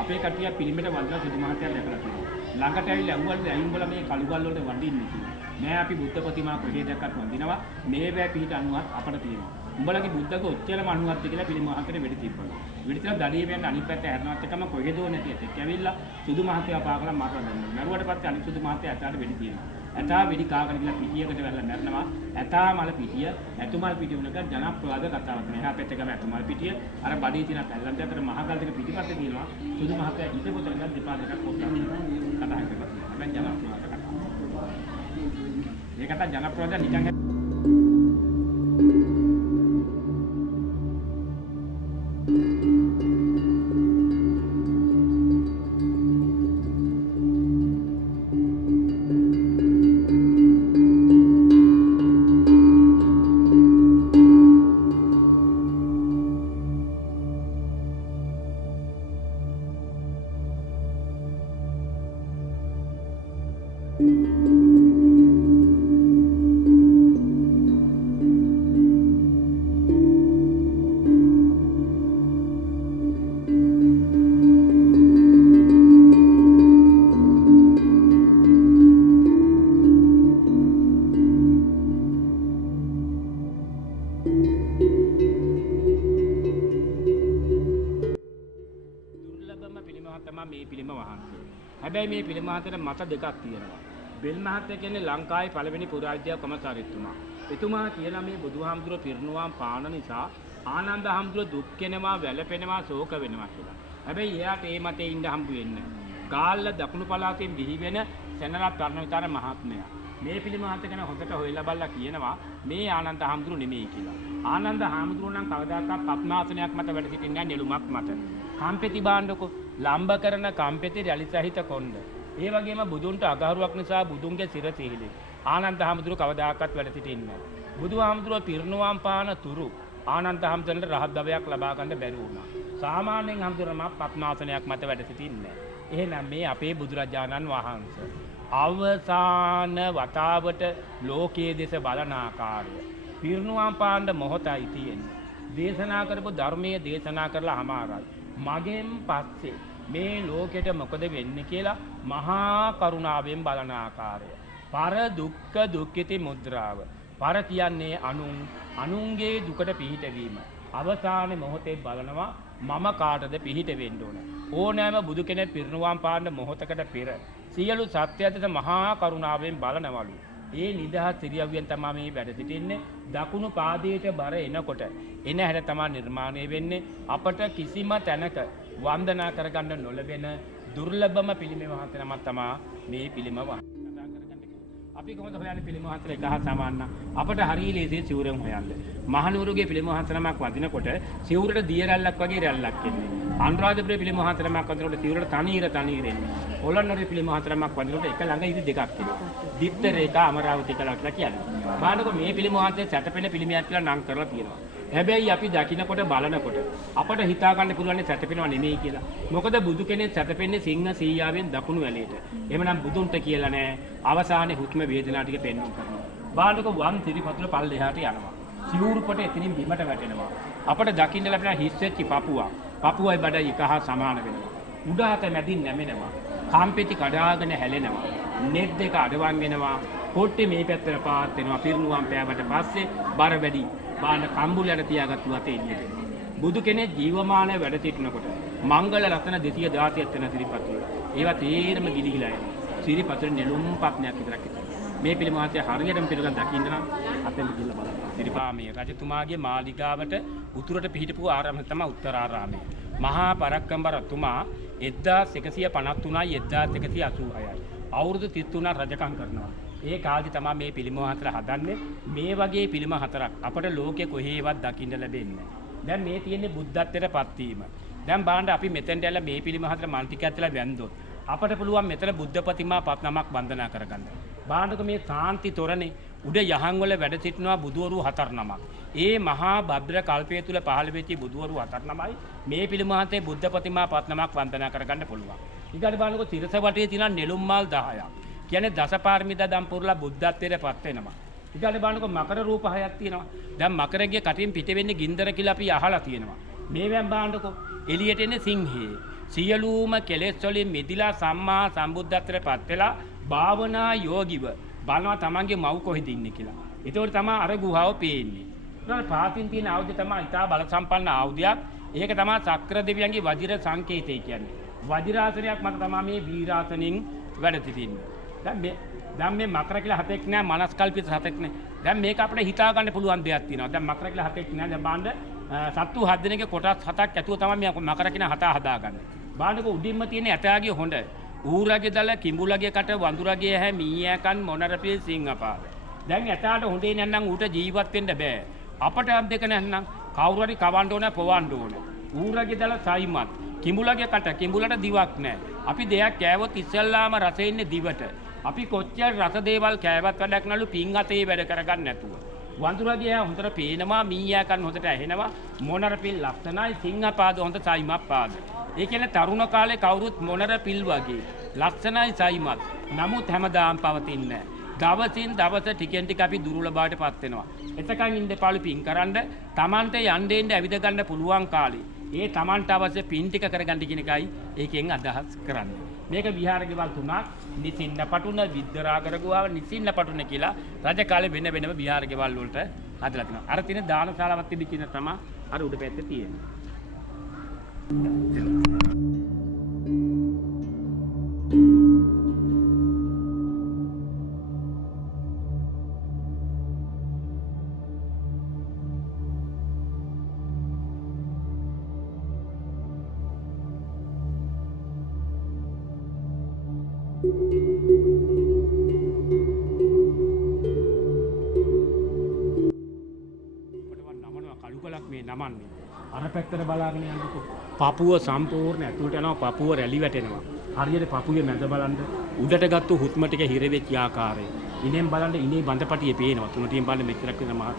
අපේ කට්ටිය පිළිමෙට වන්දනා සිටු මහත්තයා දැකලා තියෙනවා. ළඟට ඇවිල්ලා ඇහුවලු ඇයි උඹලා මේ කළුගල් වලට වඳින්නේ කියලා. නෑ අපි බුද්ධ ප්‍රතිමා කොහේ දැක්කත් වඳිනවා. මේ බෑ පිහිට අනුවත් අපට තියෙනවා. උඹලගේ බුද්ධක ඔච්චරම අනුවත්ද කියලා පිළිම මහත්තයාට වෙඩි තිබ්බලු. වෙඩි තියලා දඩිය වෙන්න අනිත් පැත්ත හැරනවත් එකම කොහෙදෝ නැති එකක් ඇවිල්ලා සුදු මහත්තයා පාකලා මරලා දැම්මා. මරුවට පස්සේ අනිත් සුදු මහත්තයා ඇතාට වෙඩි තියෙනවා. ඇතා වෙඩි කාගෙන ගිහලා පිටියකට වැල්ලා මැරෙනවා. ඇතා මල පිටිය, ඇතුමල් පිටිය උනක ජනප්‍රවාද කතාවක්. මෙහා පැත්තේ ගම ඇතුමල් පිටිය, අර බඩේ තියෙන පැල්ලන්ට අතර මහගල් දෙක පිටිපස්සේ කියනවා. සුදු මහත්තයා හිතපොතල ගන්න දෙපා දෙකක් පොත්ලා කතා කරනවා. හැබැයි ජනප්‍රවාද කතාව. ඒකට ජනප්‍රවාද නිකන් මේ පිළිම වහන්සේ. හැබැයි මේ පිළිම මහත්තයට මත දෙකක් තියෙනවා. බෙල් මහත්තයා කියන්නේ ලංකාවේ පළවෙනි පුරාජ්‍ය කොමසාරිතුමා. එතුමා කියලා මේ බුදුහාමුදුරුවෝ පිරිනුවම් පාන නිසා ආනන්ද හාමුදුරුවෝ දුක් වෙනවා, වැළපෙනවා, ශෝක වෙනවා කියලා. හැබැයි එයාට ඒ මතේ ඉන්න හම්බ වෙන්නේ. ගාල්ල දකුණු පළාතෙන් බිහි වෙන සෙනරත් පරණවිතාර මහත්මයා. මේ පිළිම මහත්තයා ගැන හොඳට හොයලා බලලා කියනවා මේ ආනන්ද හාමුදුරුවෝ නෙමෙයි කියලා. ආනන්ද හාමුදුරුවෝ නම් කවදාකවත් පద్මාසනයක් මත වැඩ සිටින්නේ නැහැ, නෙළුමක් මත. කම්පෙති බාණ්ඩකෝ ලම්බ කරන කම්පෙති රැලි සහිත කොණ්ඩ. ඒ වගේම බුදුන්ට අගහරුවක් නිසා බුදුන්ගේ සිර සිහිලි. ආනන්ද හාමුදුරුවෝ කවදාකවත් වැඩ සිටින්නේ නැහැ. බුදුහාමුදුරුවෝ පිරිනුවම් පාන තුරු ආනන්ද හාමුදුරන්ට රහත් භවයක් ලබා ගන්න බැරි වුණා. සාමාන්‍යයෙන් හාමුදුරම පద్මාසනයක් මත වැඩ සිටින්නේ නැහැ. එහෙනම් මේ අපේ බුදුරජාණන් වහන්සේ අවසාන වතාවට ලෝකයේ දෙස බලන ආකාරය පිරිනුවම් පාන්න මොහොතයි තියෙන්නේ. දේශනා කරපු ධර්මයේ දේශනා කරලා අමාරයි. මගෙන් පස්සේ මේ ලෝකෙට මොකද වෙන්නේ කියලා මහා කරුණාවෙන් බලන ආකාරය. පර දුක්ඛ දුක්ඛිති මුද්‍රාව. පර කියන්නේ අනුන්ගේ දුකට පිහිට වීම. අවසාන මොහොතේ බලනවා මම කාටද පිහිට වෙන්න ඕන. ඕනෑම බුදු කෙනෙක් පිරිනුවම් පාන්න මොහොතකට පෙර සියලු සත්‍යයන්ට මහා කරුණාවෙන් බලනවලු. ඒ නිදහස් සිරියව්වෙන් තමයි මේ වැඩ සිටින්නේ. දකුණු පාදයට බර එනකොට එන හැර තමයි නිර්මාණය වෙන්නේ. අපට කිසිම තැනක වන්දනා කරගන්න නොලැබෙන දුර්ලභම පිළිම වහන්සේ නමක් තමයි මේ පිළිම වහන්සේ. අපි කොහොමද හොයන්නේ පිළිම වහන්සේ එක හා සමාන? අපට හරිය ලේසියෙන් සිවුරෙන් හොයන්න. මහනුවරගේ පිළිම වහන්සේ නමක් වදිනකොට සිවුරට දිය රැල්ලක් වගේ රැල්ලක් එන්නේ. අනුරාධපුරේ පිළිම වහන්සේ නමක් වදිනකොට සිවුරට තනීර එන්නේ. පොළොන්නරුවේ පිළිම වහන්සේ නමක් වදිනකොට එක ළඟ ඉදි දෙකක් තියෙනවා. දීප්ත රේඛා අමරාවති කියලා කියන්නේ. බලන්නකො මේ පිළිම වහන්සේ සැතපෙන පිළිමයක් කියලා නම් කරලා තියෙනවා. හැබැයි අපි දකින්නකොට බලනකොට අපට හිතා ගන්න පුළුවන් සැතපෙනව නෙමෙයි කියලා. මොකද බුදු කෙනෙක් සැතපෙන්නේ සිංහ සීයාවෙන් දකුණු වැලේට. එහෙමනම් බුදුන්ට කියලා නෑ. අවසානයේ හුස්ම වේදනා ටික පෙන්වන්න කරනවා. බලන්නකො වම් සිරිපතුල පල්ලෙහාට යනවා. සිවුරු කොට එතනින් බිමට වැටෙනවා. අපට දකින්න ලැබෙන හිස් වෙච්ච පපුවා. පපුවයි බඩයි එක හා සමාන වෙනවා. උඩ හත මැදින් නැමෙනවා. කාම්පෙති කඩාගෙන හැලෙනවා. නෙත් දෙක අඩවන් වෙනවා. කොට්ටේ මේ පැත්තට පාත් වෙනවා. පිරිනුවම් පෑවට පස්සේ බර වැඩි. බාන කම්බුලට තියාගත්තු අතේ එළියට. බුදු කෙනෙක් ජීවමාන වැඩ සිටිනකොට මංගල රත්න 216ක් වෙන සිරිපතුල. ඒවා තේරම ගිලිහිලා යනවා. සිරිපතුල නෙළුම් පත්නයක් විතරක් හිටියා. මේ පිළිමාතය හරියටම පිළිගන්න දකින්න නම් අතෙන් ගිහිල්ලා බලන්න. සිරිපාමේ රජතුමාගේ මාලිගාවට උතුරට පිහිටපු ආරාමය තමයි උත්තරාරාමය. මහා පරක්කම්බරතුමා 1153යි 1186යි. අවුරුදු 33 රජකම් කරනවා. ඒ කාලේ තමයි මේ පිළිම හතර හදන්නේ. මේ වගේ පිළිම හතරක් අපට ලෝකේ කොහේවත් දකින්න ලැබෙන්නේ නැහැ. දැන් මේ තියෙන්නේ බුද්ධත්වයට පත්වීම. දැන් බලන්න අපි මෙතෙන්ට ඇවිල්ලා මේ පිළිම හතර මල් ටික ඇත්තලා වැන්දොත් අපට පුළුවන් මෙතන බුද්ධ ප්‍රතිමා පත් නමක් වන්දනා කරගන්න. බලන්නකො මේ සාන්ති තොරණේ උඩ යහන් වල වැඩ සිටිනවා බුදවරු හතර නමක්. ඒ මහා භද්‍ර කල්පය තුල පහළ වෙච්ච බුදවරු හතර නමයි මේ පිළිම හතේ බුද්ධ ප්‍රතිමා පත් නමක් වන්දනා කරගන්න පුළුවන්. ඊගොඩ බලන්නකො තිරස වටේ තියෙන නෙළුම් මල් 10ක්. කියන්නේ දසපාරමිතා දම් පුරලා බුද්ධත්වයට පත් වෙනවා. ඊට බලන්නකො මකර රූප 6ක් තියෙනවා. දැන් මකරගේ කටින් පිට වෙන්නේ ගින්දර කියලා අපි අහලා තියෙනවා. මේවෙන් බලන්නකො එළියට එන්නේ සිංහේ. සියලුම කෙලෙස් වලින් මිදිලා සම්මා සම්බුද්ධත්වයට පත් වෙලා භාවනා යෝගිව බලනවා තමන්ගේ මව් කොහෙද ඉන්නේ කියලා. ඒතකොට තමයි අර ගුහාව පේන්නේ. ඊට පාතින් තියෙන ආයුධ තමයි ඉතා බල සම්පන්න ආයුධයක්. ඒක තමයි සක්‍ර දෙවියන්ගේ වජිර සංකේතය කියන්නේ. වජිරාසනයක් මත තමයි මේ වීරාසනින් වැඩ සිටින්නේ. දැන් මේ මකර කියලා හතෙක් නෑ මනස්කල්පිත හතෙක් නෑ. දැන් මේක අපිට හිතා ගන්න පුළුවන් දෙයක් තියෙනවා. දැන් මකර කියලා හතෙක් නෑ. දැන් බලන්න සත්තු 7 දෙනෙක්ගේ කොටස් 7ක් ඇතුව තමයි මේ මකර කියන හත හදාගන්නේ. බලන්නකො උඩින්ම තියෙන ඇටාගේ හොඬ, ඌරගේ දල, කිඹුලගේ කට, වඳුරගේ ඇහැ, මීයා කන්, මොනරපිල්, සිංහපාද. දැන් ඇටාට හොඬේ නැත්නම් ඌට ජීවත් වෙන්න බෑ. අපට දෙක නැත්නම් කවුරු හරි කවන්න ඕන, පොවන්න ඕන. ඌරගේ දල සයිමත්, කිඹුලගේ කට, කිඹුලට දිවක් නෑ. අපි දෙයක් කෑවොත් ඉස්සල්ලාම රස ඉන්නේ දිවට. අපි කොච්චර රස දේවල් කෑවත් වැඩක් නලු පිං අතේ වැඩ කරගන්න නැතුව. වඳුරගේ හොඳට පේනවා, මීයා කන් හොඳට ඇහෙනවා, මොනර පිල් ලස්සනයි, සිංහපාද හොඳ සයිමත් පාද. ඒ කියන්නේ තරුණ කාලේ කවුරුත් මොනර පිල් වගේ ලස්සනයි සයිමත්. නමුත් හැමදාම පවතින්නේ නැහැ. දවසින් දවස ටිකෙන් ටික අපි දුර්වලභාවයට පත් වෙනවා. එතකන් ඉඳපාලු පිං කරන්න Tamante යන්නේ ඇවිද ගන්න පුළුවන් කාලේ. ඒ Tamante අවශ්‍ය පිං ටික කරගන්න කියන එකයි ඒකෙන් අදහස් කරන්නේ. මේක විහාර ගෙවල් තුනක් නිසින්න පටුන විද්දරාගර ගුහාව නිසින්න පටුන කියලා රජ කාලේ වෙන වෙනම විහාර ගෙවල් වලට හදලා තිනවා. අර තියෙන දානශාලාවක් තිබිච්ච ඉන්න තමයි අර උඩ පැත්තේ තියෙන්නේ. නමන්නේ අර පැත්තට බලාගෙන යනකොට පපුව සම්පූර්ණ ඇතුළට යනවා පපුව රැලි වැටෙනවා හරියට පපුවේ මැද බලන්න උඩට ගත්ත හුස්ම ටික හිර වෙච්ච ආකාරය ඉනෙන් බලන්න ඉනේ බඳපටියේ පේනවා තුනටියෙන් බලන්න මෙච්චරක් වෙන මහත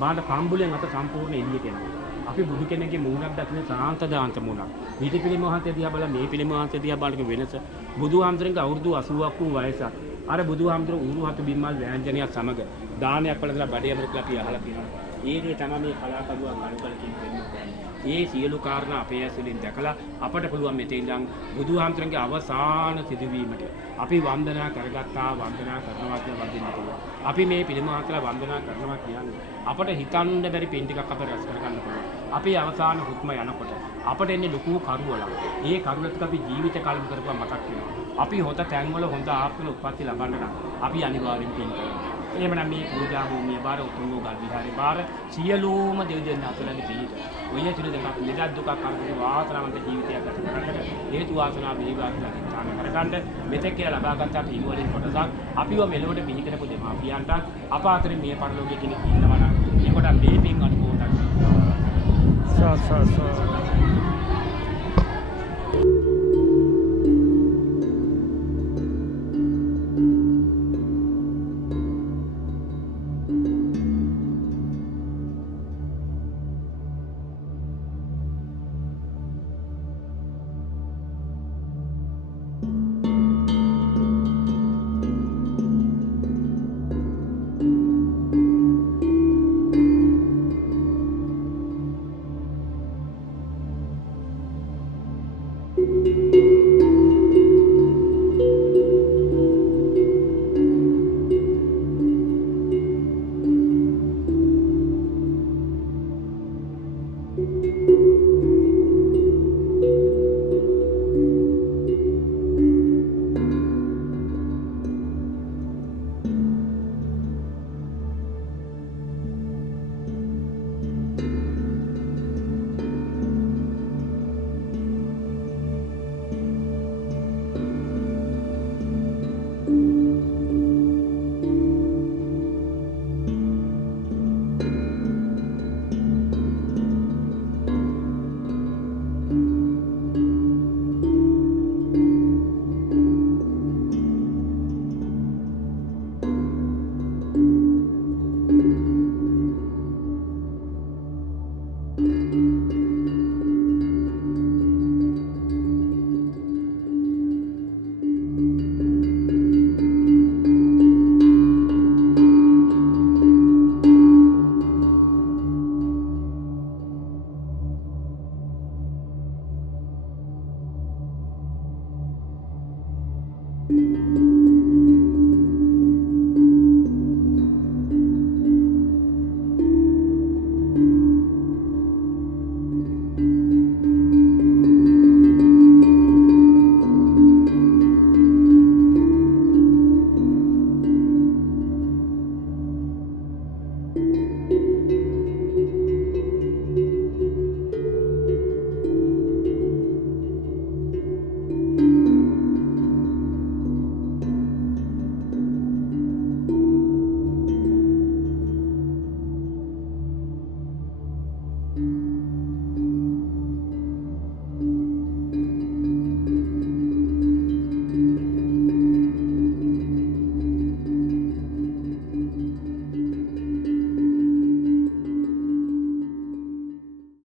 බාහන කම්බුලෙන් අත සම්පූර්ණ එළියට එනවා අපි බුදු කෙනෙක්ගේ මූණක් දකින්න සාන්ත දාන්ත මූණක් ඊට පිළිම මහතේ දිහා බලලා මේ පිළිම මහතේ දිහා බලන වෙනස බුදුහාමුදුරන්ගේ අවුරුදු 80ක් වූ වයසක් අර බුදුහාමුදුර උරුහතු බිම්මල් ව්‍යංජනයක් සමග දානයක් වලදලා බඩේ අමර කියලා අපි අහලා තියෙනවා ඒ දේ තමයි මේ කලාකරුවන් අනුකලකින් වෙන්නේ. ඒ සියලු කාරණා අපේ ඇසුලින් දැකලා අපට පුළුවන් මෙතෙන් ඉඳන් බුදුහාමුදුරන්ගේ අවසාන සිදුවීමට අපි වන්දනා කරගත්තා වන්දනා කරනවා කියලා වදින්න පුළුවන්. අපි මේ පිළිම හතලා වන්දනා කරනවා කියන්නේ අපට හිතන්න බැරි පින් ටිකක් අපිට රැස් කරගන්න පුළුවන්. අපි අවසාන හුස්ම යනකොට අපට එන්නේ ලොකු කරුවලක්. ඒ කරුවලට අපි ජීවිත කාලෙම කරපුවා මතක් වෙනවා. අපි හොඳ තැන්වල හොඳ ආත්මල උප්පත්ති ලබන්න නම් අපි අනිවාර්යෙන් පින් කරනවා. එහෙමනම් මේ පූජා භූමිය බාර උතුම් වූ ගල් විහාරේ බාර සියලුම දෙව් දෙනා අතුලගේ පිහිට. ඔය තුන දෙකක් නිදා දුකක් කරගෙන වාසනාවන්ත ජීවිතයක් ගත කරගන්න හේතු වාසනා වේවා කියලා අධිෂ්ඨාන කරගන්න මෙතෙක් කියලා ලබාගත් අපි ඉවලින් කොටසක් අපිව මෙලොවට පිහිටපු දෙමාපියන්ට අප අතරින් මේ පරිලෝකයේ කෙනෙක් ඉන්නවා නම් ඒකට මේ පින් අනුමෝදන් කරනවා.